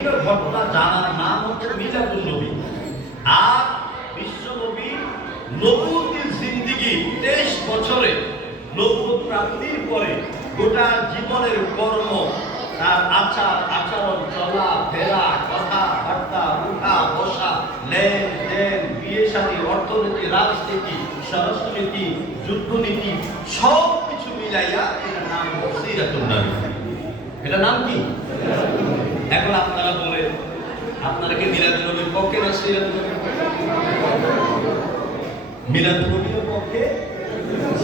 ঘটনা জানার নাম হচ্ছে মিলাদুন নবী। আর বিশ্ব নবী নবুয়তের জিন্দেগি 23 বছরে নবুয়ত প্রাপ্তির পরে গোটা জীবনের কর্ম, তার আচার আচরণ, চলা ফেরা, কথাবার্তা, উঠা বসা, লেনদেন, বিয়ে শাদী, অর্থনীতি, রাজনীতি, স্বরাষ্ট্রনীতি, যুদ্ধনীতি, সব কিছু মিলাইয়া এটার নাম সিরাতুন নবী। এটার নাম কি? এখন আপনারা বলে, আপনারা কি মিলাদুন নবীর পক্ষে না সিরাতুন নবীর পক্ষে? মিলাদুন নবীর পক্ষে,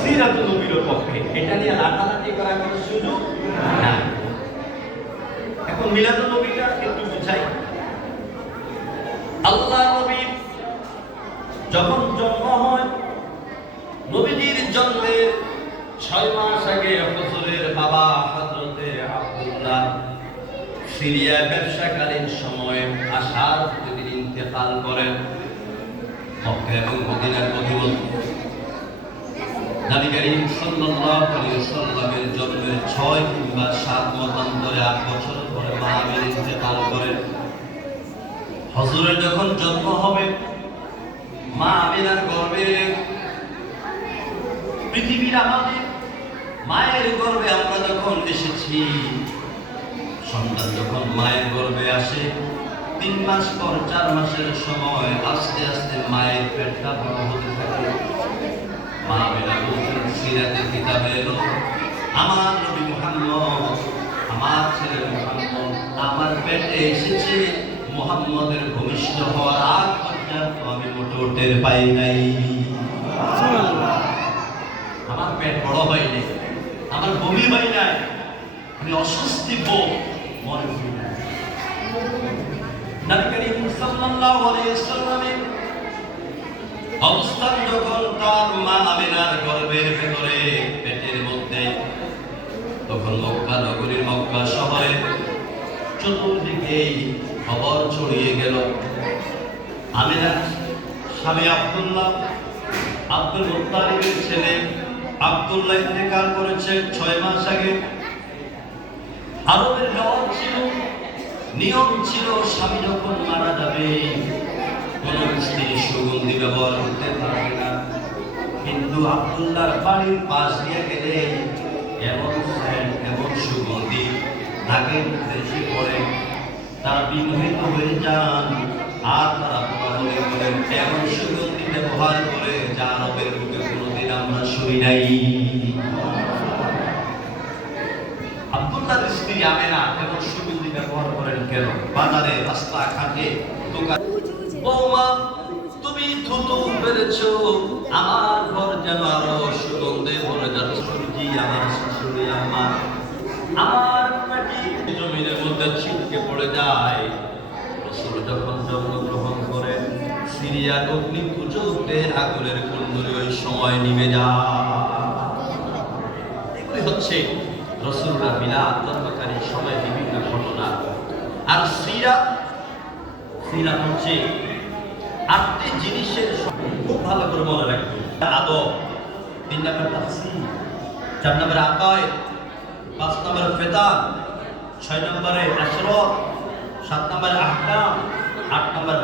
সিরাতুন নবীর পক্ষে। এটা নিয়ে লাটালাটি করার কোনো সুযোগ নাই। এখন মিলাদুন নবীটা একটু বুঝাই। আল্লাহ নবী যখন জন্ম হয়, নবীজির জন্মের 6 মাস আগে হুজুরের বাবা হযরতে আব্দুল্লাহ সিরিয়া ব্যবসাকালীন সময়ে আসার তিনি ইন্তেকাল করেন। মক্কা এবং মদিনার মধ্যবর্তী নবী করিম সাল্লাল্লাহু আলাইহি ওয়াসাল্লামের জন্মের 6 কিংবা 7 মতান্তরে 8 বছর পরে মা আমিনা ইন্তেকাল করেন। হুজুরের যখন জন্ম হবে, মা আমিনার গর্ভে, পৃথিবীর আমাদের মায়ের গর্ভে আমরা যখন এসেছি, সন্তান যখন মায়ের গর্ভে আসে, 3 মাস পর 4 মাসের সময় আস্তে আস্তে মায়ের পেটটা বড় হতে থাকে। মা আমিনা বলছেন, সিরাতের কিতাবে এলো, আমার নবী মুহাম্মদ, আমার ছেলে মুহাম্মদ আমার পেটে এসেছে, মুহাম্মদের ভূমিষ্ঠ হওয়ার আগ পর্যন্ত আমি মোটেও টের পাই নাই। আমার পেট বড় হয় নাই, আমার বমি হয় নাই, আমি অস্বস্তি বোধ মনে করি না। নবী করিম সাল্লাল্লাহু আলাইহি ওয়াসাল্লামের অবস্থান যখন তার মা আমিনার গর্ভের ভেতরে, পেটের মধ্যে, তখন মক্কা নগরীর, মক্কা শহরে চতুর্দিকে খবর ছড়িয়ে গেল, আমিনার স্বামী আব্দুল্লাহ, আব্দুল মুত্তালিবের ছেলে আব্দুল্লাহ ইন্তেকাল করেছে 6 মাস আগে। আরবের রেওয়াজ ছিল, নিয়ম ছিল, স্বামী যখন মারা যাবে কোন স্ত্রী সুগন্ধি ব্যবহার করতে পারবে না। কিন্তু আব্দুল্লাহর বাড়ির পাশ দিয়ে গেলে এমন সেন্ট, এমন সুগন্ধি নাকে বেশি পড়ে, তারা বিমোহিত হয়ে যান। আর তারা মনে করেন এমন সুগন্ধি ব্যবহার করে যা আরবের বুকে কোনোদিন আমরা শুনি নাই। আব্দুল্লাহর স্ত্রী আমেনা এমন সুগন্ধি ব্যবহার করেন কেন? বাজারে, রাস্তাঘাটে, দোকান, বৌমা তুমি থুতু বেড়েছো, আমার ঘর যেন আরো সুগন্ধে ভরে যাচ্ছে। সূর্যি, আমার শাশুড়ি আম্মা, আমার পেটি জমিনের মধ্যে ছিটকে পড়ে যায়। রাসূল যখন জন্মগ্রহণ করেন, সিরিয়ার অগ্নি পুজোতে আগুনের কুণ্ডলী ওই সময় নিভে যায়। এগুলি হচ্ছে রাসূলুল্লাহ মিলাদ জন্মকারী সময় বিভিন্ন ঘটনা। আর সিরাত হচ্ছে 8টি জিনিসের, খুব ভালো করে মনে রাখবেন। আদব, 3 নম্বর তাফসীর, 4 নম্বর আকায়েদ, 5 নম্বর ফিতান, 6 নম্বরে আশরাত, 7 নম্বর আহকাম, 8 নম্বর